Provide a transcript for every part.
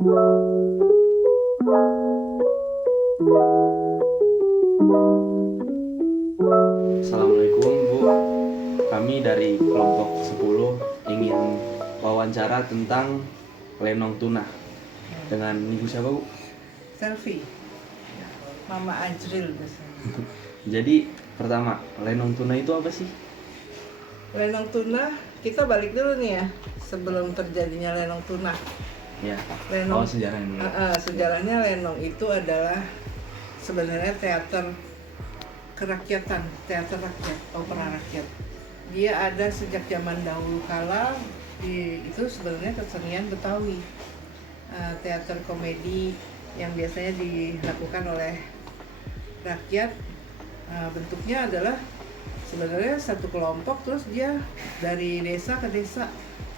Assalamualaikum Bu, kami dari kelompok 10 ingin wawancara tentang lenong tuna dengan Ibu siapa Bu? Selfie, Mama Ajril biasanya. Jadi pertama, lenong tuna itu apa sih? Lenong tuna, kita balik dulu nih ya, sebelum terjadinya lenong tuna. Ya, Lenong, sejarahnya. sejarahnya lenong itu adalah sebenarnya teater kerakyatan, teater rakyat, opera rakyat. Dia ada sejak zaman dahulu kala, itu sebenarnya kesenian Betawi. Teater komedi yang biasanya dilakukan oleh rakyat. Bentuknya adalah sebenarnya satu kelompok, terus dia dari desa ke desa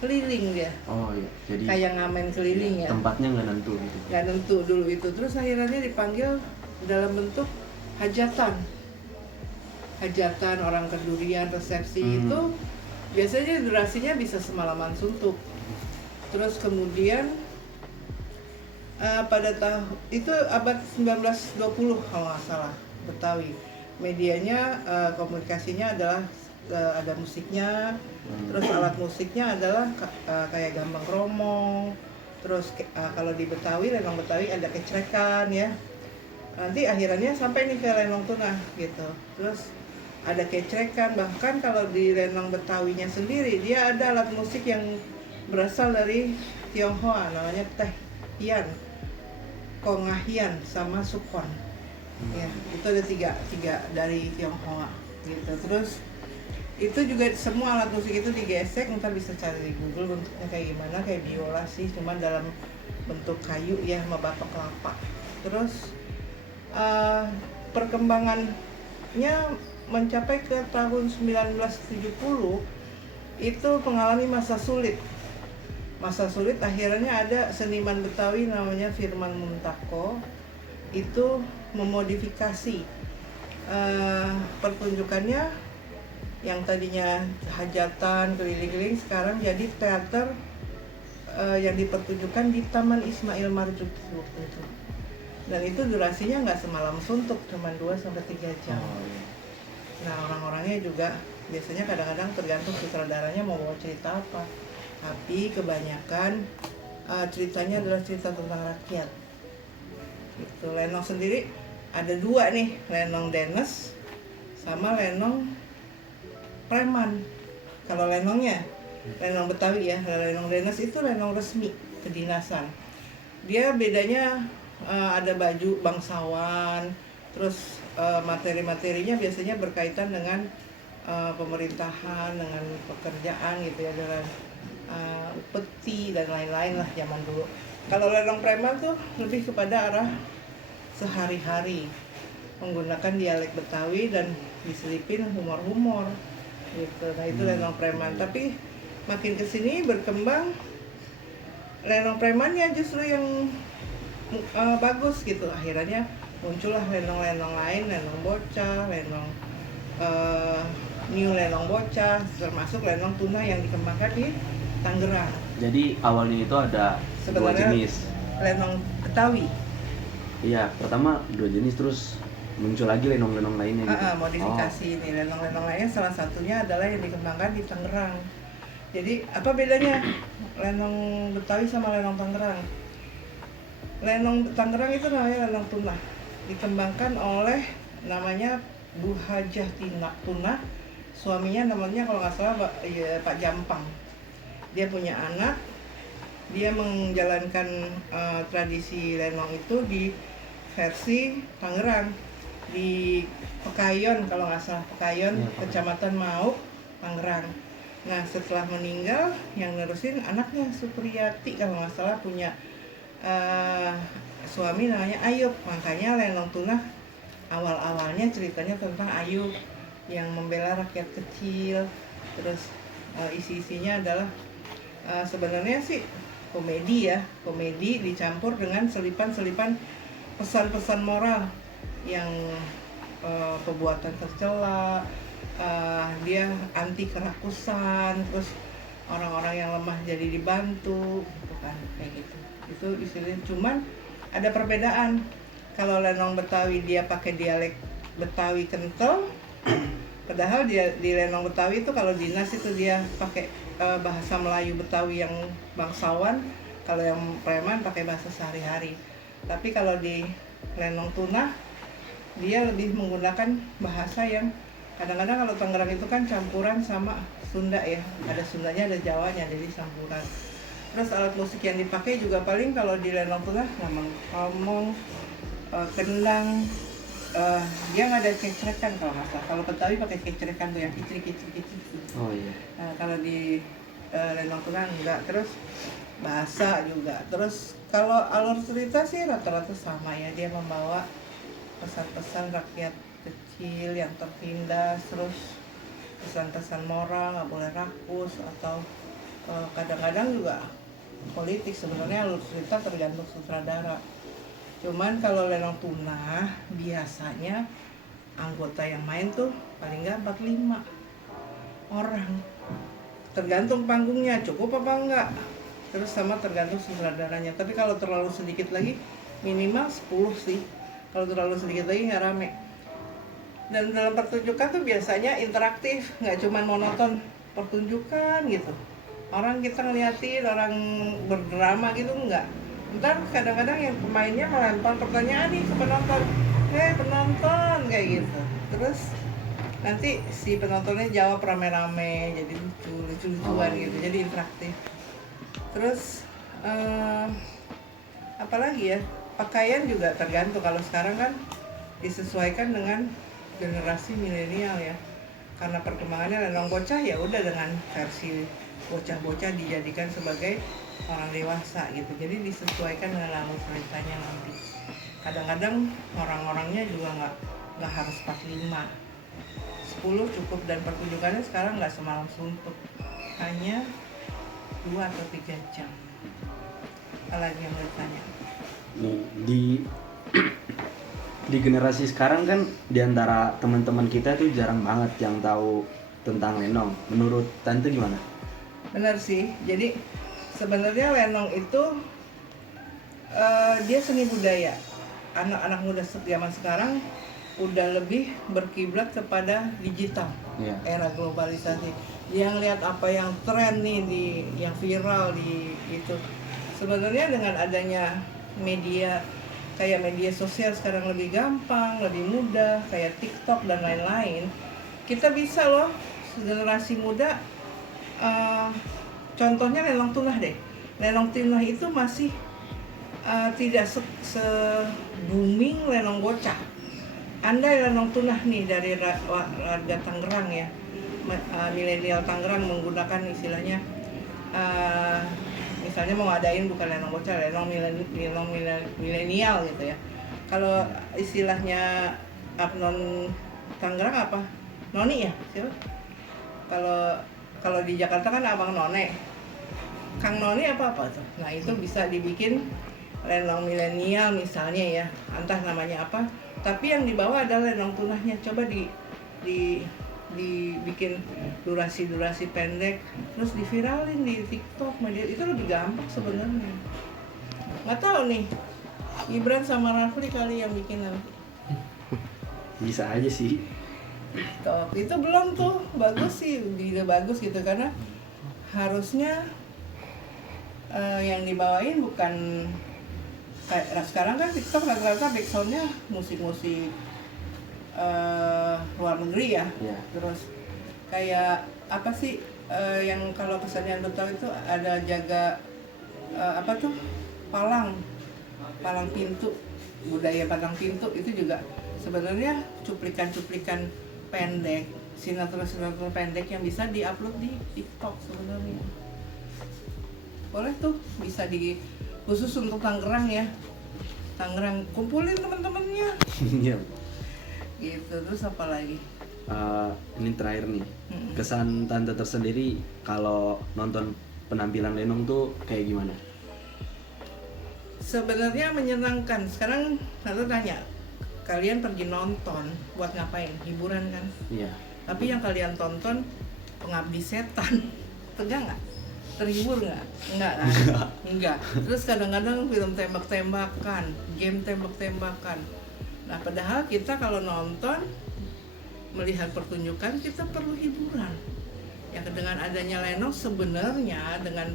keliling dia. Oh iya, jadi Kayak ngamen keliling ya. tempatnya nggak nentu gitu. Nggak nentu dulu itu. Terus akhirnya dipanggil dalam bentuk hajatan. Hajatan, orang kedurian, resepsi itu biasanya durasinya bisa semalaman suntuk. Terus kemudian pada tahun itu abad 1920 kalau nggak salah, Betawi. Medianya komunikasinya adalah ada musiknya, terus alat musiknya adalah kayak gambang kromong, terus kalau di Betawi, lenong Betawi ada kecrekan ya. Nanti akhirnya sampai nih ke lenong tuna gitu. Terus ada kecrekan, bahkan kalau di lenong Betawinya sendiri dia ada alat musik yang berasal dari Tionghoa, namanya teh hian, kongahian, sama sukon. Ya, itu ada tiga dari Tionghoa gitu. Terus itu juga semua alat musik itu digesek, ntar bisa cari di Google bentuknya kayak gimana, kayak biola sih, cuma dalam bentuk kayu ya, sama batok kelapa. Terus perkembangannya mencapai ke tahun 1970 itu mengalami masa sulit. Masa sulit akhirnya ada seniman Betawi namanya Firman Muntako itu memodifikasi pertunjukannya yang tadinya hajatan keliling-keliling sekarang jadi teater yang dipertunjukkan di Taman Ismail Marzuki waktu itu. Dan itu durasinya nggak semalam suntuk, cuma 2-3 jam. Nah, orang-orangnya juga biasanya kadang-kadang tergantung sutradaranya mau bawa cerita apa. Tapi kebanyakan ceritanya adalah cerita tentang rakyat. Itu lenong sendiri ada dua nih, lenong Denes sama lenong preman. Kalau lenongnya, lenong Betawi ya, lenong Denes itu lenong resmi kedinasan. Dia bedanya ada baju bangsawan, terus materi-materinya biasanya berkaitan dengan pemerintahan, dengan pekerjaan gitu ya, dengan upeti dan lain-lain lah zaman dulu. Kalau lenong preman tuh lebih kepada arah sehari-hari, menggunakan dialek Betawi dan diselipin humor-humor gitu. Nah itu lenong preman. Tapi makin kesini berkembang lenong premannya justru yang bagus gitu. Akhirnya muncullah lenong-lenong lain, lenong bocah, lenong new lenong bocah, termasuk lenong tuna yang dikembangkan di Tangerang. Jadi awalnya itu ada sebenarnya dua jenis. Lenong Betawi. Iya, pertama 2 jenis, terus muncul lagi lenong-lenong lainnya gitu. Modifikasi ini lenong-lenong lainnya salah satunya adalah yang dikembangkan di Tangerang. Jadi apa bedanya lenong Betawi sama lenong Tangerang? Lenong Tangerang itu namanya lenong tuna, dikembangkan oleh namanya Bu Hajah Tuna, suaminya namanya kalau nggak salah Pak Jampang. Dia punya anak, dia menjalankan tradisi lenong itu di versi Tangerang, di Pekayon kalau nggak salah, Pekayon ya, Kecamatan Mauk, Tangerang. Nah setelah meninggal yang nerusin anaknya Supriyati kalau nggak salah, punya suami namanya Ayub. Makanya lenong tuna awal-awalnya ceritanya tentang Ayub yang membela rakyat kecil. Terus isi-isinya adalah sebenarnya sih komedi ya, komedi dicampur dengan selipan-selipan pesan-pesan moral yang perbuatan tercela, dia anti kerakusan, terus orang-orang yang lemah jadi dibantu gitu kan, kayak gitu. itu istilahnya. Cuman ada perbedaan. Kalau lenong Betawi dia pakai dialek Betawi kental, padahal dia di lenong Betawi itu kalau dinas itu dia pakai bahasa Melayu Betawi yang bangsawan, kalau yang preman pakai bahasa sehari-hari. Tapi kalau di lenong Tunah dia lebih menggunakan bahasa yang kadang-kadang kalau Tangerang itu kan campuran sama Sunda ya, ada Sundanya ada Jawanya, jadi campuran. Terus alat musik yang dipakai juga paling kalau di lenong Tunah ngomong kendang, dia nggak ada kecrekan kalau nggak salah. Kalau Betawi pakai kecrekan tuh yang kicrik. Oh iya. Nah, kalau di lenong Tunah enggak. Terus bahasa juga. Terus kalau alur cerita sih rata-rata sama ya, dia membawa pesan-pesan rakyat kecil yang tertindas, terus pesan-pesan moral nggak boleh rakus, atau kadang-kadang juga politik. Sebenarnya alur cerita tergantung sutradara. Cuman kalau lenong Tunah biasanya anggota yang main tuh paling nggak 45 orang. Tergantung panggungnya cukup apa enggak. Terus sama tergantung sutradaranya. Tapi kalau terlalu sedikit lagi minimal 10 sih. Kalau terlalu sedikit lagi nggak rame. Dan dalam pertunjukan tuh biasanya interaktif, nggak cuma monoton pertunjukan gitu. Orang kita ngeliatin, orang berdrama gitu enggak. Ntar kadang-kadang yang pemainnya melempar pertanyaan nih ke penonton, penonton kayak gitu. Terus nanti si penontonnya jawab rame-rame, jadi lucu-lucuan gitu, jadi interaktif. Terus apalagi ya, pakaian juga tergantung. Kalau sekarang kan disesuaikan dengan generasi milenial ya, karena perkembangannya lenong bocah ya udah dengan versi bocah-bocah dijadikan sebagai orang dewasa gitu, jadi disesuaikan dengan alur ceritanya nanti. Kadang-kadang orang-orangnya juga nggak harus 45, 10 cukup. Dan pertunjukannya sekarang nggak semalam suntuk, hanya 2 atau 3 jam. Apalagi yang bertanya? Nih, di generasi sekarang kan diantara teman-teman kita tuh jarang banget yang tahu tentang lenong. Menurut Tante gimana? Benar sih, jadi sebenarnya lenong itu dia seni budaya. Anak-anak muda zaman sekarang udah lebih berkiblat kepada digital, era globalisasi. Dia ngelihat apa yang tren nih, yang viral di itu. Sebenarnya dengan adanya media kayak media sosial sekarang lebih gampang, lebih mudah, kayak TikTok dan lain-lain, kita bisa loh generasi muda. Contohnya lenong Tunah deh. Lenong Tunah itu masih tidak se-booming lenong bocah. Andai lenong Tunah nih dari warga Tangerang ya, milenial Tangerang menggunakan istilahnya, misalnya mau ngadain bukan lenong bocah, lenong milenial gitu ya. Kalau istilahnya non Tangerang apa? Noni ya, siapa? Kalau di Jakarta kan abang none, Kang Noni apa tuh. Nah itu bisa dibikin lenong milenial misalnya ya, entah namanya apa, tapi yang dibawa adalah lenong Tunahnya. Coba dibikin durasi pendek, terus diviralin di TikTok, media itu lebih gampang sebenarnya. Nggak tahu nih, Ibran sama Rafli kali yang bikin nanti. Bisa aja sih. Itu belum tuh, bagus sih, ide bagus gitu, karena harusnya yang dibawain bukan kayak sekarang kan TikTok rata-rata backsoundnya musik-musik luar negeri ya. Terus kayak apa sih yang kalau kesenian Betawi itu ada jaga apa tuh palang pintu, budaya palang pintu itu juga sebenarnya cuplikan pendek, sinetron pendek yang bisa diupload di TikTok sebenarnya. Boleh tuh, bisa khusus untuk Tangerang ya. Tangerang kumpulin teman-temannya. Iya. Gitu. Terus apa lagi? Ini terakhir nih. Kesan Tante tersendiri kalau nonton penampilan lenong tuh kayak gimana? Sebenarnya menyenangkan. Sekarang Tante tanya, kalian pergi nonton buat ngapain? Hiburan kan? Iya. Tapi yang kalian tonton Pengabdi Setan, tegang nggak? terhibur nggak? Enggak kan? Enggak. Terus kadang-kadang film tembak-tembakan, game tembak-tembakan. Nah padahal kita kalau nonton, melihat pertunjukan, kita perlu hiburan. Ya dengan adanya Lenong sebenarnya dengan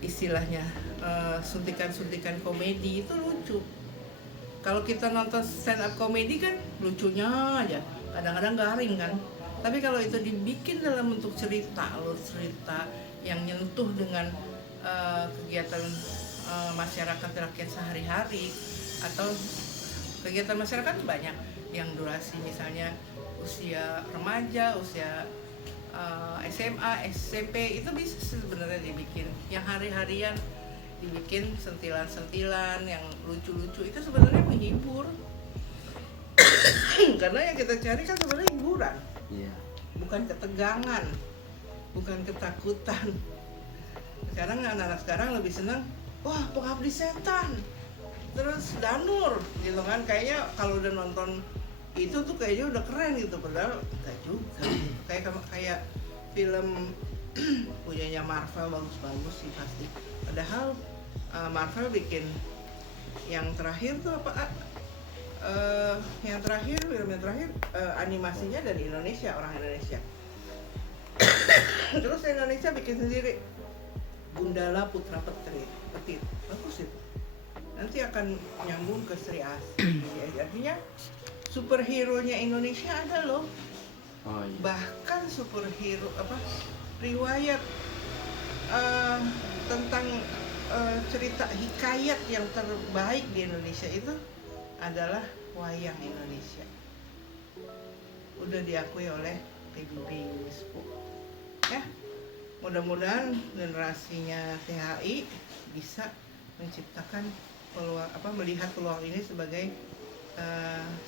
istilahnya suntikan-suntikan komedi itu lucu. Kalau kita nonton stand up komedi kan lucunya aja, kadang-kadang garing kan. Tapi kalau itu dibikin dalam bentuk cerita, alur cerita yang nyentuh dengan kegiatan masyarakat rakyat sehari-hari atau kegiatan masyarakat banyak yang durasi misalnya usia remaja, usia SMA, SMP itu bisa sebenarnya dibikin yang hari-harian, dibikin sentilan-sentilan yang lucu-lucu itu sebenarnya menghibur. Karena yang kita cari kan sebenarnya hiburan, bukan ketegangan, bukan ketakutan. Sekarang anak-anak sekarang lebih senang, wah Pengabdi Setan, terus Danur gitu kan, kayaknya kalau udah nonton itu tuh kayaknya udah keren gitu, padahal enggak juga. Kayak film punyanya Marvel bagus-bagus sih pasti. Padahal Marvel bikin yang terakhir tuh apa? Yang terakhir film yang terakhir animasinya dari Indonesia, orang Indonesia. Terus Indonesia bikin sendiri Gundala Putra Petir, bagus itu. Nanti akan nyambung ke Sri Asih. Artinya superhero-nya Indonesia ada loh. Oh, iya. Bahkan superhero riwayat tentang cerita hikayat yang terbaik di Indonesia itu adalah wayang Indonesia. Udah diakui oleh PBB UNESCO. Ya, mudah-mudahan generasinya THI bisa menciptakan peluang melihat peluang ini sebagai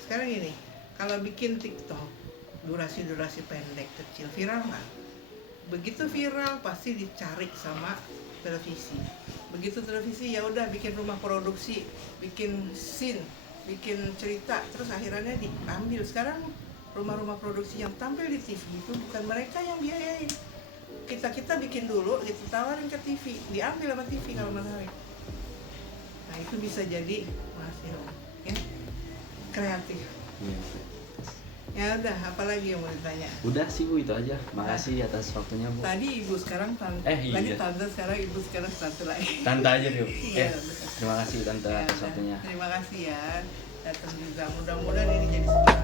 sekarang ini kalau bikin TikTok durasi pendek kecil viral nggak? Begitu viral pasti dicari sama televisi. Begitu televisi ya udah bikin rumah produksi, bikin scene, bikin cerita, terus akhirnya diambil. Sekarang rumah-rumah produksi yang tampil di TV itu bukan mereka yang biayain. Kita bikin dulu, gitu tawarin ke TV, diambil sama TV kalau menarik. Nah itu bisa jadi hasil ya kreatif. Ya udah, apalagi yang mau ditanya? Udah sih Bu, itu aja. Makasih atas waktunya Bu. Tadi ibu, sekarang tante. Iya. Tadi tante, sekarang ibu, sekarang tante lagi. Tante aja dulu. Iya, Terima kasih Tante ya, atas waktunya. Terima kasih ya datang juga. Mudah-mudahan ini jadi sebuah